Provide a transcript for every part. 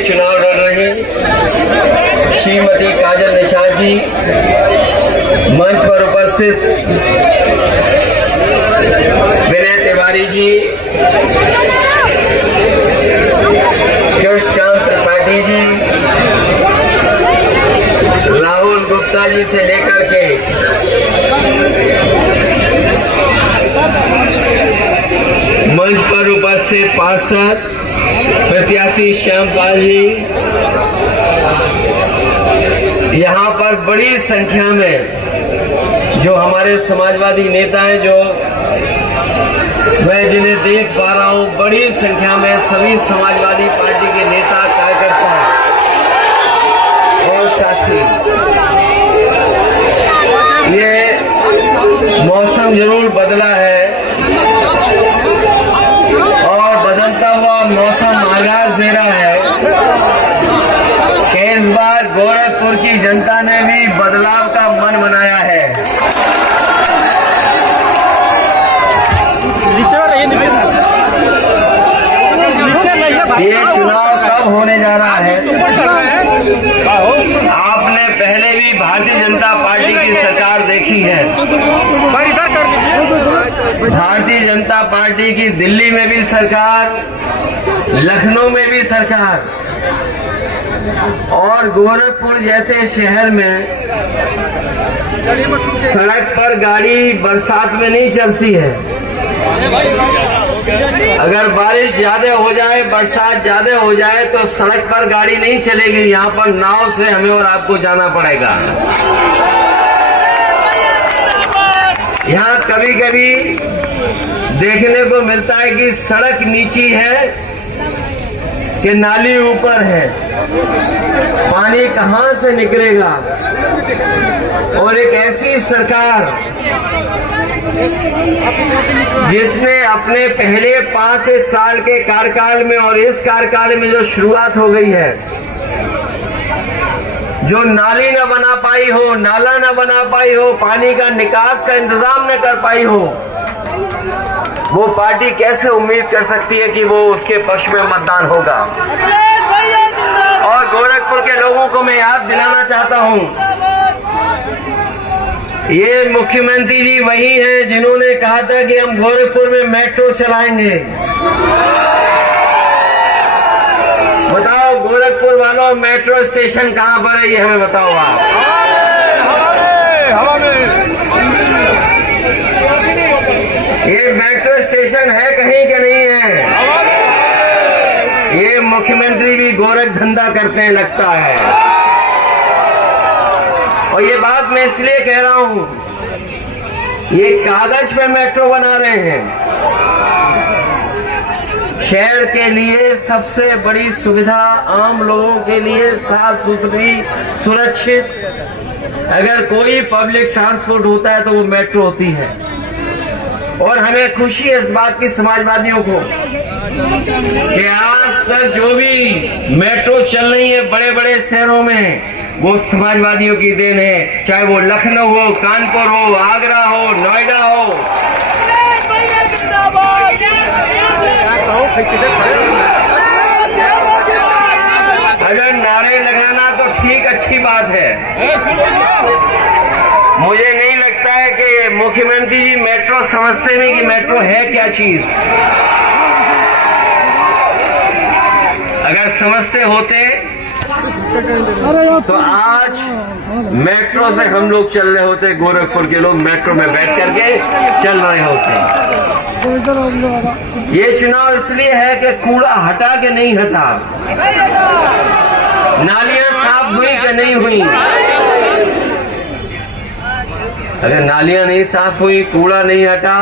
चुनाव लड़ रही श्रीमती काजल निषाद जी, मंच पर उपस्थित विनय तिवारी जी, कृष्णकांत त्रिपाठी जी, राहुल गुप्ता जी से लेकर के मंच पर उपस्थित पार्षद प्रत्याशी श्यामपाल जी, यहाँ पर बड़ी संख्या में जो हमारे समाजवादी नेता हैं, जो मैं जिन्हें देख पा रहा हूँ, बड़ी संख्या में सभी समाजवादी पार्टी के नेता, कार्यकर्ता और साथी। ये मौसम जरूर बदला है और बदलता हुआ मौसम आगाज दे रहा है कि इस बार गोरखपुर की जनता ने भी बदलाव का मन बनाया है। ये चुनाव कब होने जा रहा है? आपने पहले भी भारतीय जनता पार्टी की सरकार देखी है। भारतीय जनता पार्टी की दिल्ली में भी सरकार, लखनऊ में भी सरकार, और गोरखपुर जैसे शहर में सड़क पर गाड़ी बरसात में नहीं चलती है। अगर बारिश ज्यादा हो जाए, बरसात ज्यादा हो जाए तो सड़क पर गाड़ी नहीं चलेगी, यहाँ पर नाव से हमें और आपको जाना पड़ेगा। यहाँ कभी कभी देखने को मिलता है कि सड़क नीची है कि नाली ऊपर है, पानी कहां से निकलेगा। और एक ऐसी सरकार जिसने अपने पहले 5 साल के कार्यकाल में और इस कार्यकाल में जो शुरुआत हो गई है, जो नाली न बना पाई हो, नाला न बना पाई हो, पानी का निकास का इंतजाम न कर पाई हो, वो पार्टी कैसे उम्मीद कर सकती है कि वो उसके पक्ष में मतदान होगा। और गोरखपुर के लोगों को मैं याद दिलाना चाहता हूं, ये मुख्यमंत्री जी वही हैं जिन्होंने कहा था कि हम गोरखपुर में मेट्रो चलाएंगे। बताओ गोरखपुर वालों, मेट्रो स्टेशन कहां पर है, ये हमें बताओ आप। ये मेट्रो स्टेशन है कहीं के नहीं है? ये मुख्यमंत्री भी गोरख धंधा करते हैं लगता है। और ये बात मैं इसलिए कह रहा हूं, ये कागज पे मेट्रो बना रहे हैं। शहर के लिए सबसे बड़ी सुविधा, आम लोगों के लिए साफ सुथरी, सुरक्षित अगर कोई पब्लिक ट्रांसपोर्ट होता है तो वो मेट्रो होती है। और हमें खुशी है इस बात की समाजवादियों को कि आज तक जो भी मेट्रो चल रही है बड़े बड़े शहरों में, वो समाजवादियों की देन है। चाहे वो लखनऊ हो, कानपुर हो, आगरा हो, नोएडा हो। अगर नारे लगाना तो ठीक, अच्छी बात है। मुझे नहीं लगता है कि मुख्यमंत्री जी मेट्रो समझते नहीं कि मेट्रो है क्या चीज। अगर समझते होते तो आज मेट्रो से हम लोग चल रहे होते, गोरखपुर के लोग मेट्रो में बैठ करके चल रहे होते। ये चुनाव इसलिए है कि कूड़ा हटा के नहीं हटा, नालियां साफ हुई कि नहीं हुई। अगर नालियां नहीं साफ हुई, कूड़ा नहीं हटा,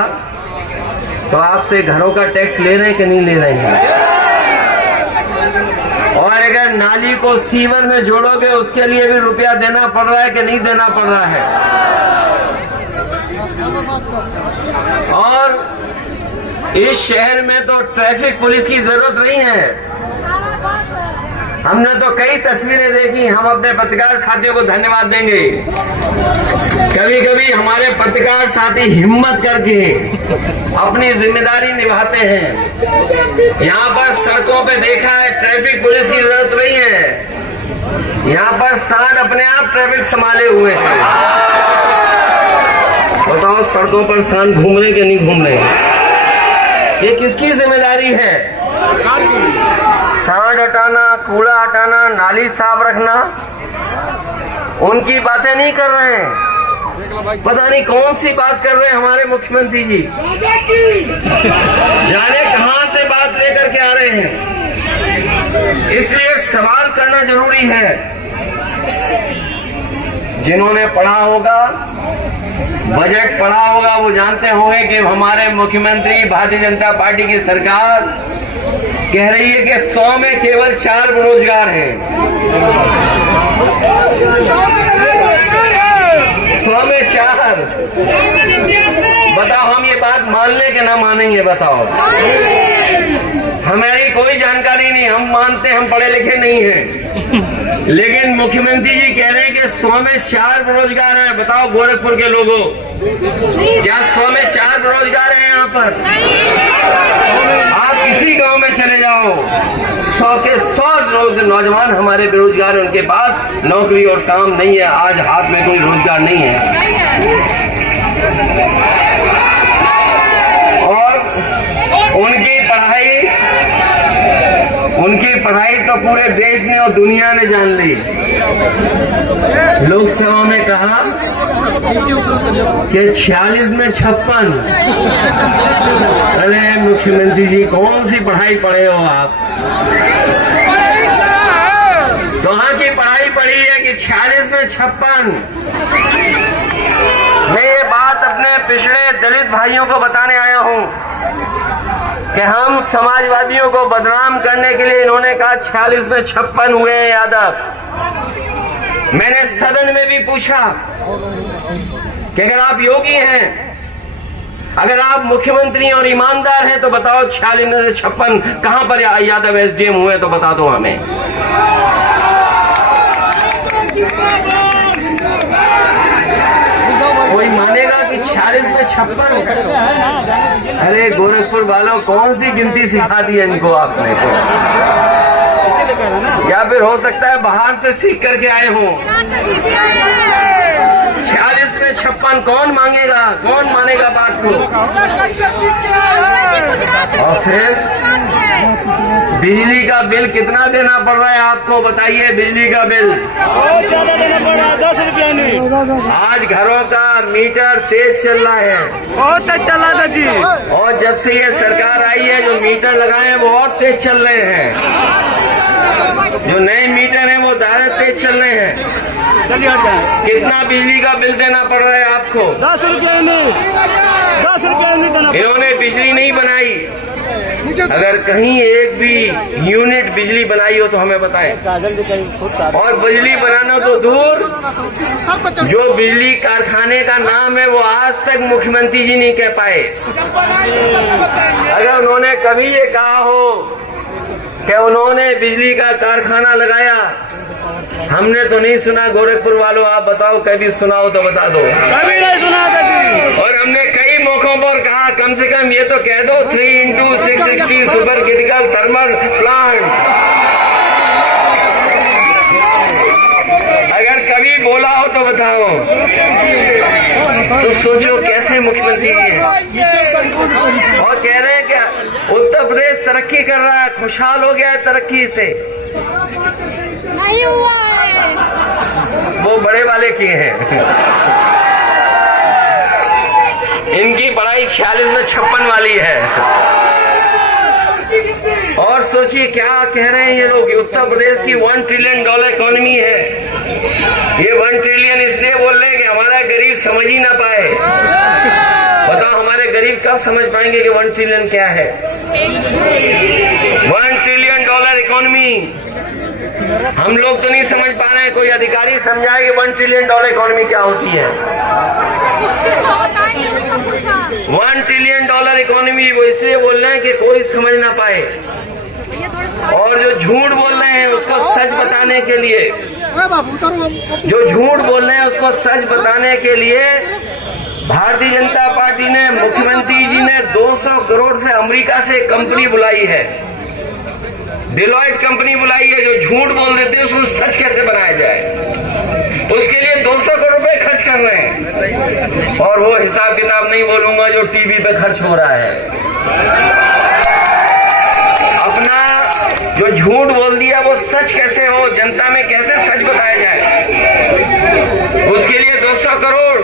तो आपसे घरों का टैक्स ले रहे हैं कि नहीं ले रहे हैं। और अगर नाली को सीवर में जोड़ोगे, उसके लिए भी रुपया देना पड़ रहा है कि नहीं देना पड़ रहा है। और इस शहर में तो ट्रैफिक पुलिस की जरूरत नहीं है। हमने तो कई तस्वीरें देखी, हम अपने पत्रकार साथियों को धन्यवाद देंगे। कभी कभी हमारे पत्रकार साथी हिम्मत करके अपनी जिम्मेदारी निभाते हैं। यहाँ पर सड़कों पे देखा है ट्रैफिक पुलिस की जरूरत नहीं सांड अपने आप ट्रैफिक संभाले हुए हैं। बताओ सड़कों पर सांड घूम रहे कि नहीं घूम रहे? ये किसकी जिम्मेदारी है? सांड हटाना, कूड़ा हटाना, नाली साफ रखना, उनकी बातें नहीं कर रहे हैं। पता नहीं कौन सी बात कर रहे हैं हमारे मुख्यमंत्री जी, जाने कहां से बात लेकर के आ रहे हैं। इसलिए सवाल करना जरूरी है। जिन्होंने पढ़ा होगा, बजट पढ़ा होगा, वो जानते होंगे कि हमारे मुख्यमंत्री, भारतीय जनता पार्टी की सरकार कह रही है कि 100 में केवल 4 बेरोजगार हैं। 100 में 4। बताओ हम ये बात मान लें कि ना मानेंगे? बताओ। हमारी कोई जानकारी नहीं, हम मानते हम पढ़े लिखे नहीं हैं, लेकिन मुख्यमंत्री जी कह रहे हैं कि 100 में 4 बेरोजगार हैं। बताओ गोरखपुर के लोगों, क्या 100 में 4 बेरोजगार हैं यहाँ पर? आप किसी गांव में चले जाओ, 100 के 100 नौजवान हमारे बेरोजगार हैं, उनके पास नौकरी और काम नहीं है। आज हाथ में कोई रोजगार नहीं है। और उनकी पढ़ाई तो पूरे देश ने और दुनिया ने जान ली। लोकसभा में कहा कि 46 में 56। अरे मुख्यमंत्री जी, कौन सी पढ़ाई पढ़े हो आप? कहाँ की पढ़ाई पढ़ी है कि 46 में 56? मैं ये बात अपने पिछड़े दलित भाइयों को बताने आया हूँ कि हम समाजवादियों को बदनाम करने के लिए इन्होंने कहा 46 में 56 हुए हैं यादव। मैंने सदन में भी पूछा कि अगर आप योगी हैं, अगर आप मुख्यमंत्री और ईमानदार हैं, तो बताओ 46 में से 56 कहां पर यादव एसडीएम हुए, तो बता दो हमें। कोई मानेगा कि 46 में 56? अरे गोरखपुर वालों, कौन सी गिनती सिखा दी है इनको आपने? या फिर हो सकता है बाहर से सीख करके आए हों। 46 में 56 कौन मांगेगा, कौन मानेगा बात को? और फिर बिजली का बिल कितना देना पड़ रहा है आपको? बताइए। बिजली का बिल बहुत ज्यादा देना पड़ रहा है, 10 रुपया नहीं। आज घरों का मीटर तेज चल रहा है, बहुत तेज चल रहा था जी। और जब से ये सरकार आई है, जो मीटर लगाए हैं वो और तेज चल रहे हैं। जो नए मीटर हैं वो ज्यादा तेज चल रहे हैं। चलिए हट जाए। कितना बिजली का बिल देना पड़ रहा है आपको? 10 रुपया नहीं, 10 रुपया नहीं देना। इन्होंने बिजली नहीं बनाई। अगर कहीं एक भी यूनिट बिजली बनाई हो तो हमें बताएं। और बिजली बनाना तो दूर, जो बिजली कारखाने का नाम है वो आज तक मुख्यमंत्री जी नहीं कह पाए। अगर उन्होंने कभी ये कहा हो कि उन्होंने बिजली का कारखाना लगाया, हमने तो नहीं सुना। गोरखपुर वालों, आप बताओ, कभी सुना हो तो बता दो। कभी नहीं सुना था जी। और हमने कई मौकों पर कहा, कम से कम ये तो कह दो 3x660 super critical thermal plant. अगर कभी बोला हो तो बताओ। तो सोचो कैसे मुख्यमंत्री हैं। और कह रहे हैं क्या उत्तर प्रदेश तरक्की कर रहा है, खुशहाल हो गया है तरक्की से। नहीं हुआ है, वो बड़े वाले किए हैं। इनकी पढ़ाई 46 में 56 वाली है। और सोचिए क्या कह रहे हैं ये लोग। उत्तर प्रदेश की $1 ट्रिलियन इकोनॉमी है। ये 1 ट्रिलियन इसलिए बोल रहे हैं कि हमारा गरीब समझ ही ना पाए। बताओ हमारे गरीब कब समझ पाएंगे कि 1 ट्रिलियन क्या है? $1 ट्रिलियन इकोनॉमी हम लोग तो नहीं समझ पा रहे हैं। कोई अधिकारी समझाए कि $1 ट्रिलियन इकोनॉमी क्या होती है? $1 ट्रिलियन इकोनॉमी वो इसलिए बोल रहे हैं कि कोई समझ ना पाए। और जो झूठ बोल रहे हैं उसको सच बताने के लिए, जो झूठ बोल रहे हैं उसको सच बताने के लिए भारतीय जनता पार्टी ने, मुख्यमंत्री जी ने 200 करोड़ से अमेरिका से कंपनी बुलाई है, डिलॉयट कंपनी बुलाई है। जो झूठ बोल देते हैं उसको सच खर्च कैसे बनाया जाए, उसके लिए 200 करोड़ रुपए खर्च कर रहे हैं। और वो हिसाब किताब नहीं बोलूंगा जो टीवी पे खर्च हो रहा है। अपना जो झूठ बोल दिया वो सच कैसे हो, जनता में कैसे सच बताया जाए, उसके लिए 200 करोड़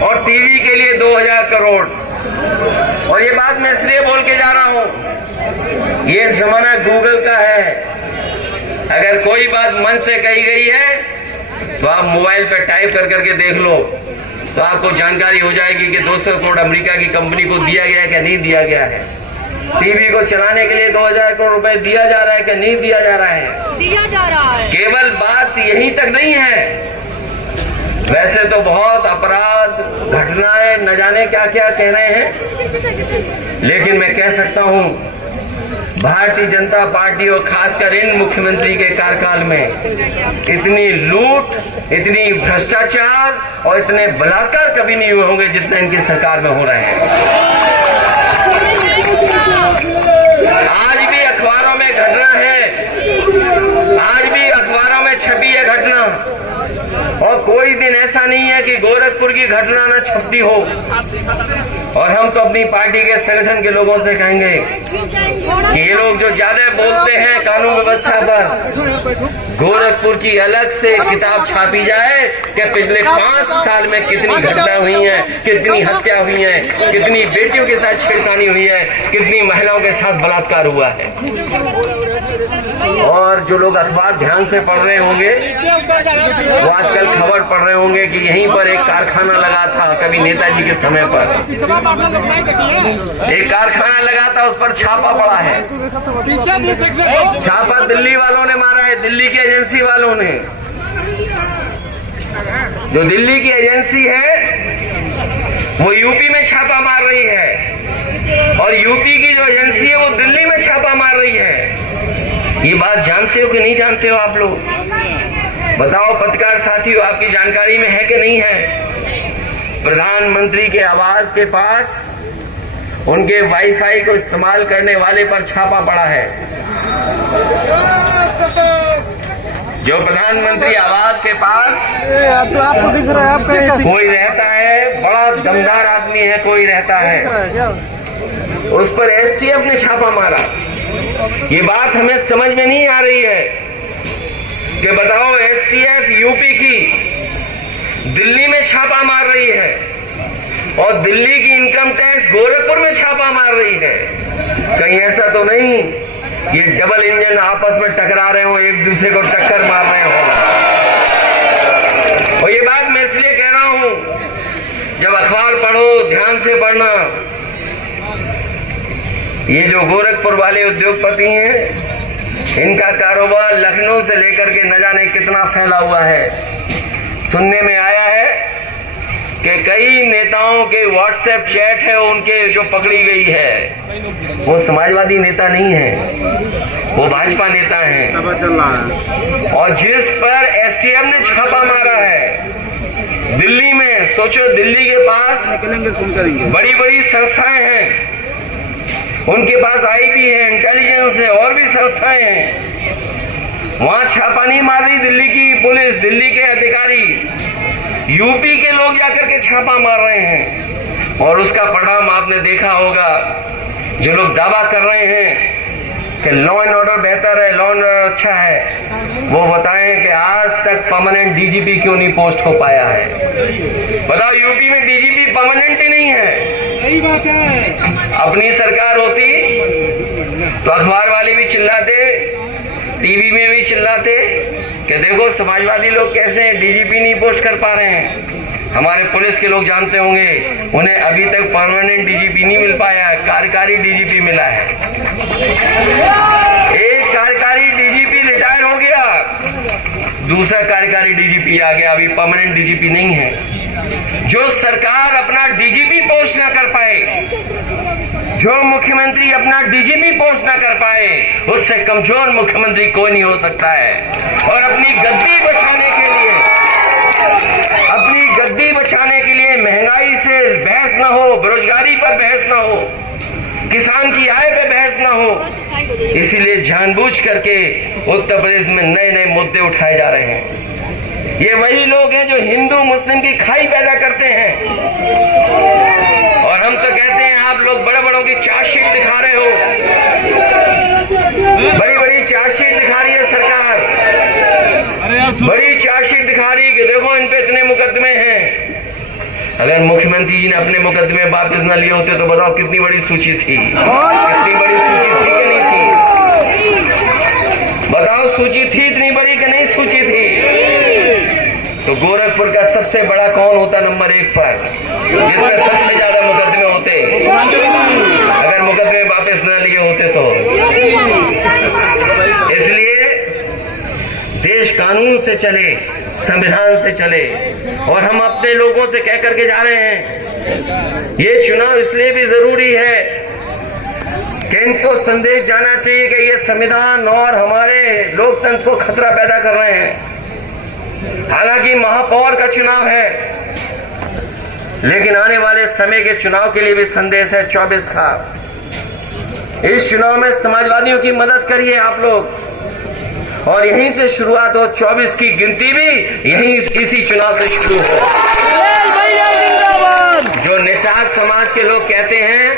और टीवी के लिए 2000 करोड़। और ये बात मैं इसलिए बोल के जा रहा हूं, ये जमाना गूगल का है। अगर कोई बात मन से कही गई है तो आप मोबाइल पे टाइप कर करके देख लो, तो आपको जानकारी हो जाएगी कि 200 करोड़ अमेरिका की कंपनी को दिया गया है कि नहीं दिया गया है। टीवी को चलाने के लिए 2000 करोड़ रुपए दिया जा रहा है कि नहीं दिया जा रहा है। दिया जा रहा है। केवल बात यहीं तक नहीं है, वैसे तो बहुत अपराध घटनाएं न जाने क्या क्या कह रहे हैं, लेकिन मैं कह सकता हूं भारतीय जनता पार्टी और खासकर इन मुख्यमंत्री के कार्यकाल में इतनी लूट, इतनी भ्रष्टाचार और इतने बलात्कार कभी नहीं हुए होंगे जितने इनकी सरकार में हो रहे हैं। आज भी अखबारों में घटना है, आज भी अखबारों में छपी है घटना, और कोई दिन ऐसा नहीं है कि गोरखपुर की घटना न छपती हो। और हम तो अपनी पार्टी के संगठन के लोगों से कहेंगे कि ये लोग जो ज्यादा बोलते हैं कानून व्यवस्था पर, गोरखपुर की अलग से किताब छापी जाए कि पिछले 5 साल में कितनी घटना हुई है, कितनी हत्या हुई है, कितनी बेटियों के साथ छेड़खानी हुई है, कितनी महिलाओं के साथ बलात्कार हुआ है। और जो लोग अखबार ध्यान से पढ़ रहे होंगे वो आजकल खबर पढ़ रहे होंगे कि यहीं पर एक कारखाना लगा था, कभी नेताजी के समय पर एक कारखाना लगा था, उस पर छापा पड़ा है। छापा दिल्ली वालों ने मारा है, दिल्ली की एजेंसी वालों ने। जो दिल्ली की एजेंसी है वो यूपी में छापा मार रही है, और यूपी की जो एजेंसी है वो दिल्ली में छापा मार रही है। ये बात जानते हो कि नहीं जानते हो आप लोग? बताओ पत्रकार साथियों, आपकी जानकारी में है कि नहीं है? प्रधानमंत्री के आवास के पास उनके वाईफाई को इस्तेमाल करने वाले पर छापा पड़ा है। जो प्रधानमंत्री आवास के पास तो आपको दिख रहा है, आपका कोई रहता है, बड़ा दमदार आदमी है, कोई रहता है, उस पर एसटीएफ ने छापा मारा। ये बात हमें समझ में नहीं आ रही है कि बताओ एसटीएफ यूपी की दिल्ली में छापा मार रही है और दिल्ली की इनकम टैक्स गोरखपुर में छापा मार रही है। कहीं ऐसा तो नहीं ये डबल इंजन आपस में टकरा रहे हो, एक दूसरे को टक्कर मार रहे हो? और ये बात मैं इसलिए कह रहा हूं, जब अखबार पढ़ो ध्यान से पढ़ना। ये जो गोरखपुर वाले उद्योगपति हैं, इनका कारोबार लखनऊ से लेकर के न जाने कितना फैला हुआ है। सुनने में आया है कि कई नेताओं के व्हाट्सएप चैट है उनके जो पकड़ी गई है, वो समाजवादी नेता नहीं है, वो भाजपा नेता हैं। और जिस पर एसटीएफ ने छापा मारा है दिल्ली में, सोचो दिल्ली के पास बड़ी बड़ी संस्थाएं हैं, उनके पास आईबी है, इंटेलिजेंस है, और भी संस्थाएं हैं। वहां छापा नहीं मार रही दिल्ली की पुलिस, दिल्ली के अधिकारी, यूपी के लोग जाकर के छापा मार रहे हैं। और उसका परिणाम आपने देखा होगा। जो लोग दावा कर रहे हैं कि लॉ एंड ऑर्डर बेहतर है, लॉ एंड ऑर्डर अच्छा है, वो बताएं कि आज तक परमानेंट डीजीपी क्यों नहीं पोस्ट हो पाया है। बताओ यूपी में डीजीपी परमानेंट ही नहीं है। सही बात है। अपनी सरकार होती तो अखबार वाले भी चिल्लाते, टीवी में भी चिल्लाते कि देखो समाजवादी लोग कैसे डीजीपी नहीं पोस्ट कर पा रहे हैं। हमारे पुलिस के लोग जानते होंगे, उन्हें अभी तक परमानेंट डीजीपी नहीं मिल पाया है, कार्यकारी डीजीपी मिला है। एक कार्यकारी डीजीपी रिटायर हो गया, दूसरा कार्यकारी डीजीपी आ गया, अभी परमानेंट डीजीपी नहीं है। जो सरकार अपना डीजीपी पोस्ट न कर पाए, जो मुख्यमंत्री अपना डीजीपी पोस्ट न कर पाए, उससे कमजोर मुख्यमंत्री कोई नहीं हो सकता है। और अपनी गद्दी बचाने के लिए महंगाई से बहस न हो, बेरोजगारी पर बहस न हो, किसान की आय पे बहस ना हो, इसीलिए जानबूझ करके उत्तर प्रदेश में नए नए मुद्दे उठाए जा रहे हैं। ये वही लोग हैं जो हिंदू मुस्लिम की खाई पैदा करते हैं। और हम तो कहते हैं आप लोग बड़े बड़ों की चार्जशीट दिखा रहे हो, बड़ी बड़ी चार्जशीट दिखा रही है सरकार, बड़ी चार्जशीट दिखा रही है कि देखो इन पे इतने मुकदमे हैं। अगर मुख्यमंत्री जी ने अपने मुकदमे वापस न लिए होते तो बताओ कितनी बड़ी सूची थी, कितनी बड़ी सूची थी कि नहीं थी? बताओ सूची थी इतनी बड़ी कि नहीं सूची थी? तो गोरखपुर का सबसे बड़ा कौन होता नंबर 1 पर, जिसमें सबसे ज्यादा मुकदमे होते, अगर मुकदमे वापस न लिए होते तो। इसलिए देश कानून से चले, संविधान से चले। और हम अपने लोगों से कह करके जा रहे हैं, ये चुनाव इसलिए भी जरूरी है कि इनको संदेश जाना चाहिए कि ये संविधान और हमारे लोकतंत्र को खतरा पैदा कर रहे हैं। हालांकि महापौर का चुनाव है, लेकिन आने वाले समय के चुनाव के लिए भी संदेश है 24 का। इस चुनाव में समाजवादियों की मदद करिए आप लोग, और यहीं से शुरुआत हो। 24 की गिनती भी यहीं इसी चुनाव से शुरू हो। जो निषाद समाज के लोग कहते हैं,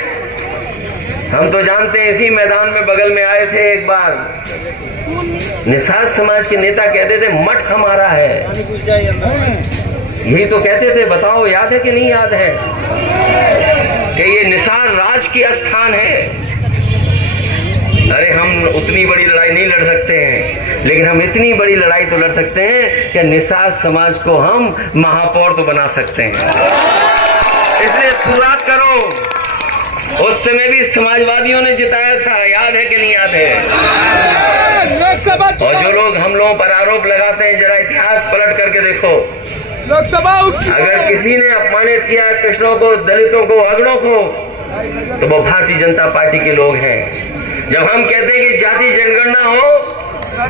हम तो जानते हैं, इसी मैदान में बगल में आए थे एक बार, निषाद समाज के नेता कहते थे मठ हमारा है, यही तो कहते थे। बताओ याद है कि नहीं याद है कि ये निषाद राज की स्थान है? अरे हम उतनी बड़ी लड़ाई नहीं लड़ सकते हैं, लेकिन हम इतनी बड़ी लड़ाई तो लड़ सकते हैं कि निषाद समाज को हम महापौर तो बना सकते हैं। इसलिए शुरुआत करो। उस समय भी समाजवादियों ने जिताया था, याद है कि नहीं याद है? और जो लोग हम लोगों पर आरोप लगाते हैं, जरा इतिहास पलट करके देखो। लोकसभा अगर किसी ने अपमानित किया है कृष्णों को, दलितों को, अगड़ों को, तो वो भारतीय जनता पार्टी के लोग हैं। जब हम कहते हैं कि जाति जनगणना हो,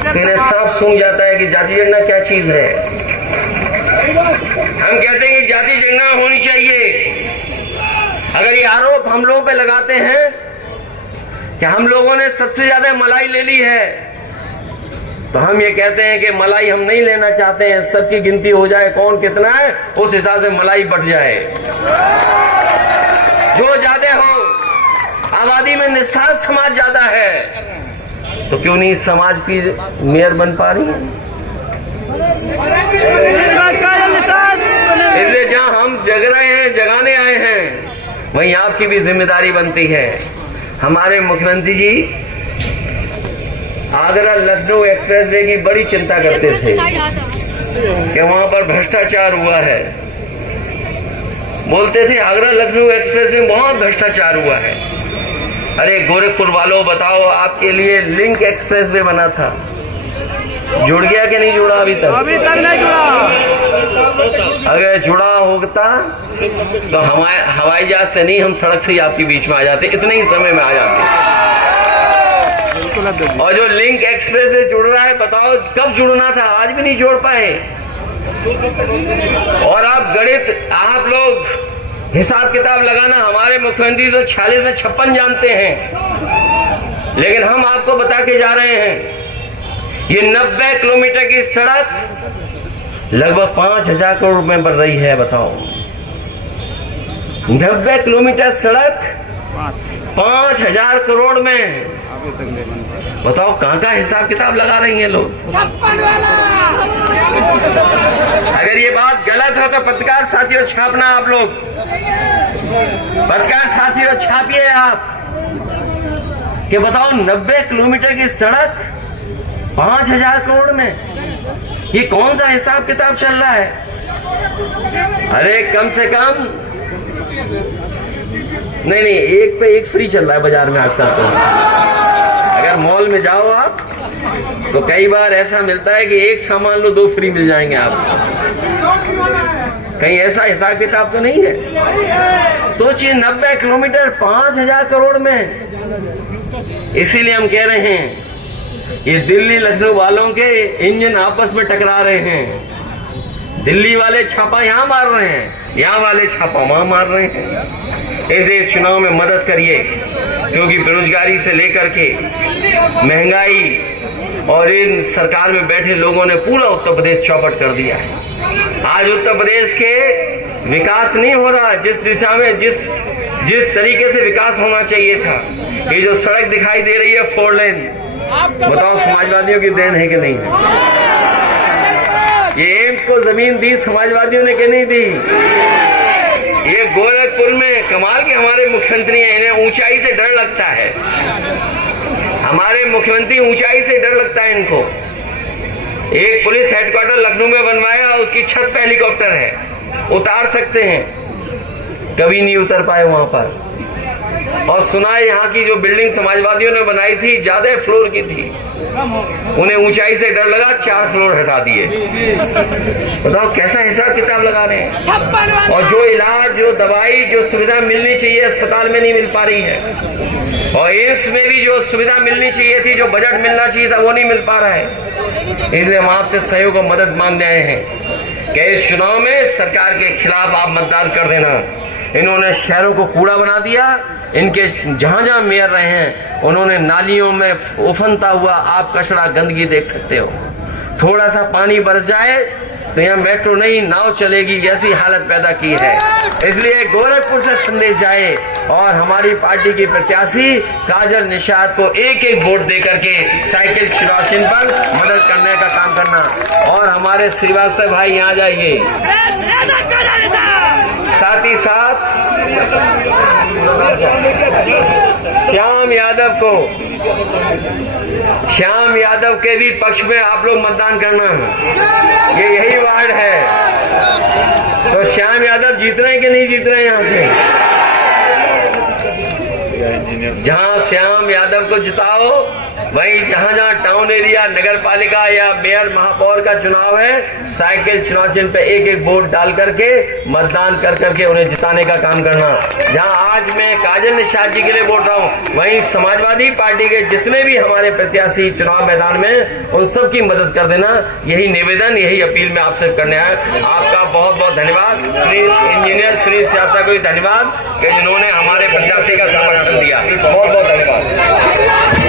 तो इन्हें साफ सूंघ जाता है कि जाति जनगणना क्या चीज है। हम कहते हैं कि जाति जनगणना होनी चाहिए। अगर ये आरोप हम लोगों पे लगाते हैं कि हम लोगों ने सबसे ज्यादा मलाई ले ली है, तो हम ये कहते हैं कि मलाई हम नहीं लेना चाहते हैं। सबकी गिनती हो जाए कौन कितना है, उस हिसाब से मलाई बढ़ जाए। जो ज्यादा हो, आबादी में निषाद समाज ज्यादा है, तो क्यों नहीं समाज की मेयर बन पा रही है? इसलिए जहां हम जग रहे हैं, जगाने आए हैं, वहीं आपकी भी जिम्मेदारी बनती है। हमारे मुख्यमंत्री जी आगरा लखनऊ एक्सप्रेसवे की बड़ी चिंता करते थे कि वहां पर भ्रष्टाचार हुआ है। बोलते थे आगरा लखनऊ एक्सप्रेस में बहुत भ्रष्टाचार हुआ है। अरे गोरखपुर वालों बताओ, आपके लिए लिंक एक्सप्रेसवे बना था, जुड़ गया कि नहीं जुड़ा? अभी तक नहीं जुड़ा। अगर जुड़ा होता तो हवाई जहाज से नहीं, हम सड़क से ही आपके बीच में आ जाते, इतने ही समय में आ जाते। और जो लिंक एक्सप्रेस से जुड़ रहा है, बताओ कब जुड़ना था, आज भी नहीं जोड़ पाए। और आप गणित, आप लोग हिसाब किताब लगाना, हमारे मुख्यमंत्री तो 46 में 56 जानते हैं, लेकिन हम आपको बता के जा रहे हैं, ये 90 किलोमीटर की सड़क लगभग 5,000 करोड़ रुपए बन रही है। बताओ 90 किलोमीटर सड़क 5,000 करोड़ में, बताओ कहां का हिसाब किताब लगा रही हैं लोग। अगर ये बात गलत है तो पत्रकार साथियों छापना, आप लोग पत्रकार साथियों छापिए आप कि बताओ 90 किलोमीटर की सड़क 5,000 करोड़ में, ये कौन सा हिसाब किताब चल रहा है? अरे कम से कम नहीं, एक पे एक फ्री चल रहा है बाजार में आजकल। तो अगर मॉल में जाओ आप तो कई बार ऐसा मिलता है कि एक सामान लो 2 फ्री मिल जाएंगे आपको। कहीं ऐसा हिसाब किताब तो नहीं है? सोचिए 90 किलोमीटर 5,000 करोड़ में। इसीलिए हम कह रहे हैं ये दिल्ली लखनऊ वालों के इंजन आपस में टकरा रहे हैं। दिल्ली वाले छापा यहां मार रहे हैं, यहां वाले छापा वहां मार रहे हैं। इस चुनाव में मदद करिए, क्योंकि बेरोजगारी से लेकर के महंगाई और इन सरकार में बैठे लोगों ने पूरा उत्तर प्रदेश चौपट कर दिया है। आज उत्तर प्रदेश के विकास नहीं हो रहा जिस दिशा में जिस तरीके से विकास होना चाहिए था। ये जो सड़क दिखाई दे रही है 4 लेन, बताओ समाजवादियों की देन है कि नहीं है? ये एम्स को जमीन दी समाजवादियों ने कि नहीं दी? ये गोरखपुर में कमाल के हमारे मुख्यमंत्री हैं, इन्हें ऊंचाई से डर लगता है। हमारे मुख्यमंत्री ऊंचाई से डर लगता है इनको। एक पुलिस हेडक्वार्टर लखनऊ में बनवाया, उसकी छत पे हेलीकॉप्टर है, उतार सकते हैं, कभी नहीं उतर पाए वहां पर। और सुना है यहाँ की जो बिल्डिंग समाजवादियों ने बनाई थी ज्यादा फ्लोर की थी, उन्हें ऊंचाई से डर लगा, 4 फ्लोर हटा दिए। बताओ कैसा हिसाब किताब लगा रहे हैं। और जो इलाज, जो दवाई, जो सुविधा मिलनी चाहिए अस्पताल में नहीं मिल पा रही है। और एम्स में भी जो सुविधा मिलनी चाहिए थी, जो बजट मिलना चाहिए था, वो नहीं मिल पा रहा है। इसलिए हम आपसे सहयोग और मदद मांगने आए हैं कि इस चुनाव में सरकार के खिलाफ आप मतदान कर देना। इन्होंने शहरों को कूड़ा बना दिया। इनके जहां जहां मेयर रहे हैं उन्होंने नालियों में उफनता हुआ आप कचरा गंदगी देख सकते हो। थोड़ा सा पानी बरस जाए तो यहाँ मेट्रो नहीं नाव चलेगी, जैसी हालत पैदा की है। इसलिए गोरखपुर से संदेश जाए और हमारी पार्टी की प्रत्याशी काजल निषाद को एक एक वोट देकर के साइकिल चुनाव चिन्ह पर मदद करने का काम करना। और हमारे श्रीवास्तव भाई यहाँ जाइए, साथ ही साथ श्याम यादव के भी पक्ष में आप लोग मतदान करना है। ये यही वार्ड है। तो श्याम यादव जीत रहे हैं कि नहीं जीत रहे हैं? यहाँ से जहां श्याम यादव को जिताओ, वहीं जहां जहां टाउन एरिया, नगर पालिका या मेयर महापौर का चुनाव है, साइकिल चुनाव चिन्ह पे एक एक वोट डाल करके मतदान कर करके उन्हें जिताने का काम करना। जहां आज मैं काजल निषाद जी के लिए वोट रहा हूं, वहीं समाजवादी पार्टी के जितने भी हमारे प्रत्याशी चुनाव मैदान में, उन सब की मदद कर देना। यही निवेदन, यही अपील मैं आपसे करने आया। आपका बहुत बहुत धन्यवाद। इंजीनियर सुनील श्रीवास्तव को भी धन्यवाद कि जिन्होंने हमारे प्रत्याशी का समर्थन दिया। बहुत बहुत धन्यवाद।